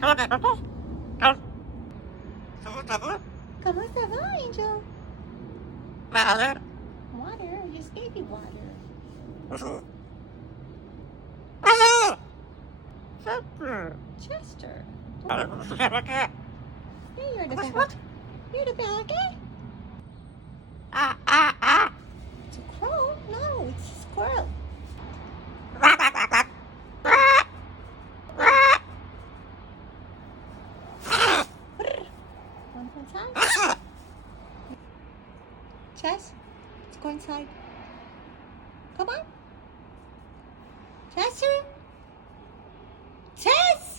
Comment ça va, Angel? Water. Water? Just baby water. Chester. Yeah, you're the bell. You're the bell, okay? It's a crow? No, it's a squirrel. Want to go inside? Chess, let's go inside. Come on. Chester? Chess!